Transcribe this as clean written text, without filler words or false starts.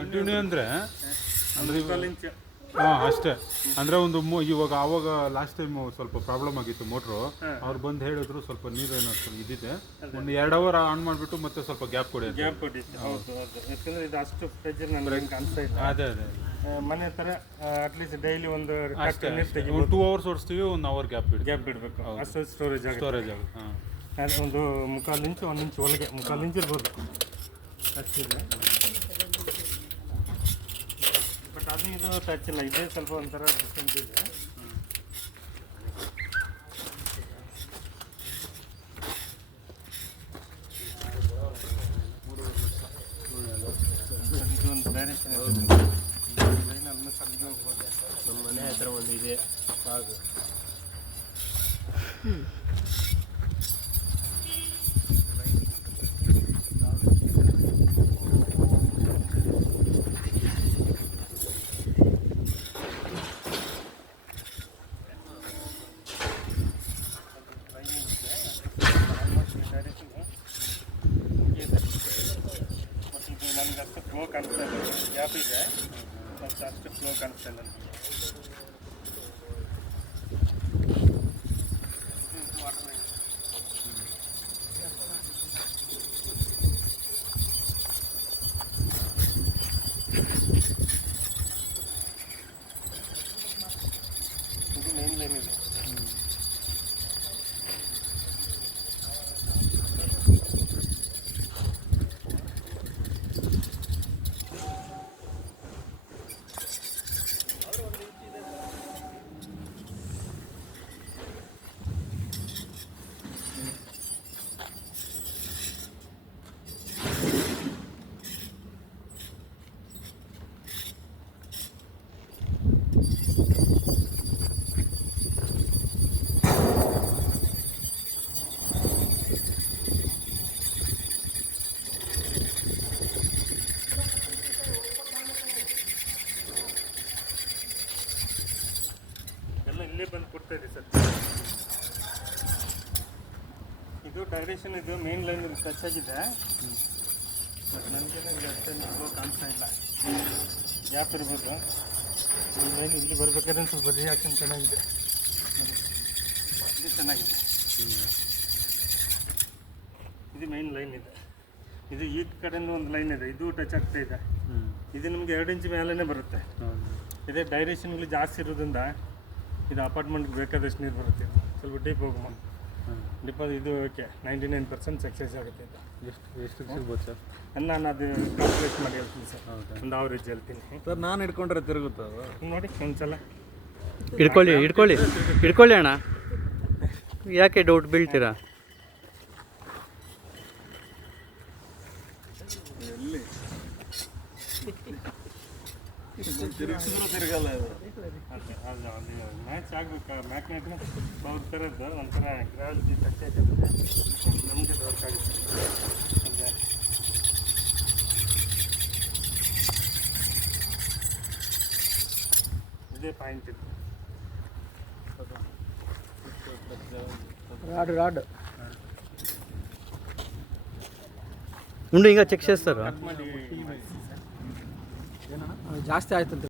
Continue ಅಂದರೆ ಒಂದು 1/4 inch. ಹಾಂ ಅಷ್ಟೇ ಅಂದರೆ ಒಂದು ಇವಾಗ ಆವಾಗ ಲಾಸ್ಟ್ ಟೈಮ್ ಸ್ವಲ್ಪ ಪ್ರಾಬ್ಲಮ್ ಆಗಿತ್ತು ಮೋಟ್ರು. ಅವ್ರು ಬಂದು ಹೇಳಿದ್ರು ಸ್ವಲ್ಪ ನೀರು ಏನೋ ಇದಿದೆ, ಒಂದು 2 ಅವರ್ ಆನ್ ಮಾಡಿಬಿಟ್ಟು ಮತ್ತೆ ಸ್ವಲ್ಪ ಗ್ಯಾಪ್ ಕೊಡಿ. ಗ್ಯಾಪ್ ಕೊಟ್ಟಿತ್ತು. ಹೌದು ಯಾಕಂದರೆ ಇದು ಅಷ್ಟು ಪ್ರೆಷರ್ ನನಗೆ ಕಾಣಿಸ್ತಾ ಇಲ್ಲ. ಅದೇ ಮನೆ ಥರ ಅಟ್ಲೀಸ್ಟ್ ಡೈಲಿ ಒಂದು ಅಷ್ಟೇ 2 ಅವರ್ಸ್ ಓಡಿಸ್ತೀವಿ, 1 ಅವರ್ ಗ್ಯಾಪ್ ಬಿಡಬೇಕು. ಅಷ್ಟು ಸ್ಟೋರೇಜ್ ಆಗುತ್ತೆ. ಹಾಂ ಅದು ಒಂದು 1/4 ಇಂಚು 1 ಇಂಚ್ ಒಳಗೆ 1/4 ಇಂಚ್ ಇರ್ಬೋದು ಅಷ್ಟಿದೆ. ಬಟ್ ಅದು ಇದು ಟಚ್ ಇಲ್ಲ, ಇದೇ ಸ್ವಲ್ಪ ಒಂಥರ ಡಿಫ್ರೆಂಟ್ ಇದೆ. ಇದೊಂದು ಡೈರೆಕ್ಷನ್ ಲೈನ್ ಆಲ್ಮೋಸ್ಟ್ ಅಲ್ಲಿಗೆ ಹೋಗ್ಬೋದು. ನಮ್ಮ ಮನೆ ಹತ್ರ ಒಂದು ಇದೆ ಸಾಗು. ನನಗೆ ಅಷ್ಟು ಫ್ಲೋ ಕಾಣಿಸ್ತಾ ಇಲ್ಲ, ಗ್ಯಾಪ್ ಇದೆ ಮತ್ತು ಅಷ್ಟು ಫ್ಲೋ ಕಾಣಿಸ್ತಾ ಇಲ್ಲ ನನಗೆ. ಇದು ಮೇನ್ ಲೈನ್ ಇದೆ. ಇಲ್ಲೇ ಬಂದು ಕೊಡ್ತಾ ಇದೆ ಸರ್. ಇದು ಡೈರೆಕ್ಷನ್, ಇದು ಮೇನ್ ಲೈನ್ ಟಚ್ ಆಗಿದೆ. ಬಟ್ ನನಗೇನು ಇಲ್ಲಿ ಅಷ್ಟೇನು ಫ್ಲೋ ಕಾಣಿಸ್ತಾ ಇಲ್ಲ, ಗ್ಯಾಪ್ ಇರ್ಬೋದು. ಈ ಲೈನ್ ಇಲ್ಲಿ ಬರ್ಬೇಕಾದ್ರೆ ಸ್ವಲ್ಪ ರಿಯಾಕ್ಷನ್ ಚೆನ್ನಾಗಿದೆ, ಇದು ಚೆನ್ನಾಗಿದೆ. ಇದು ಮೇನ್ ಲೈನ್ ಇದೆ. ಇದು ಈ ಕಡೆಯಿಂದ ಒಂದು ಲೈನ್ ಇದೆ, ಇದು ಟಚ್ ಆಗ್ತಾ ಇದೆ. ಇದು ನಮಗೆ 2 ಇಂಚ್ ಮೇಲೇ ಬರುತ್ತೆ. ಇದೇ ಡೈರೆಕ್ಷನ್ಗಳು ಜಾಸ್ತಿ ಇರೋದ್ರಿಂದ ಇದು ಅಪಾರ್ಟ್ಮೆಂಟ್ಗೆ ಬೇಕಾದಷ್ಟು ನೀರು ಬರುತ್ತೆ. ಸ್ವಲ್ಪ ಡೀಪ್ ಹೋಗಮ್ಮ, ಡೀಪ್ ಇದು ಓಕೆ 99% ಸಕ್ಸಸ್ ಆಗುತ್ತೆ. ಇದು ಎಷ್ಟು ಸಿಗ್ಬೋದು ಸರ್? ನಾನು ಅದು ಕ್ಯಾಲ್ಕುಲೇಟ್ ಮಾಡಿ ಹೇಳ್ತೀನಿ ಸರ್, ಒಂದು ಅವರೇಜ್ ಹೇಳ್ತೀನಿ ಸರ್. ನಾನು ಹಿಡ್ಕೊಂಡ್ರೆ ತಿರುಗುತ್ತೆ ನೋಡಿ ಒಂದ್ಸಲ. ಹಿಡ್ಕೊಳ್ಳಿ ಅಣ್ಣ, ಯಾಕೆ ಡೌಟ್ ಬೀಳ್ತೀರಾ? ತಿರುಗಲ್ಲ ಇದು. ಅದು ಮ್ಯಾಚ್ ಆಗಬೇಕು. ಮ್ಯಾಗ್ನೆಟ್ ಅವ್ರ ಥರದ್ದು ಒಂಥರ ಗ್ರಾವಿಟಿ ಟಚ್ ಆಗಿರುತ್ತೆ, ನಮಗೆ ವರ್ಕ್ ಆಗುತ್ತೆ. ಇದೇ ಪಾಯಿಂಟ್ ಇತ್ತು. రాడ్ ఉండు ఇంకా చెక్ చేస్తారు ಕಟ್ ಮಾಡಿ ಜಾಸ್ತಿ ಆಯ್ತು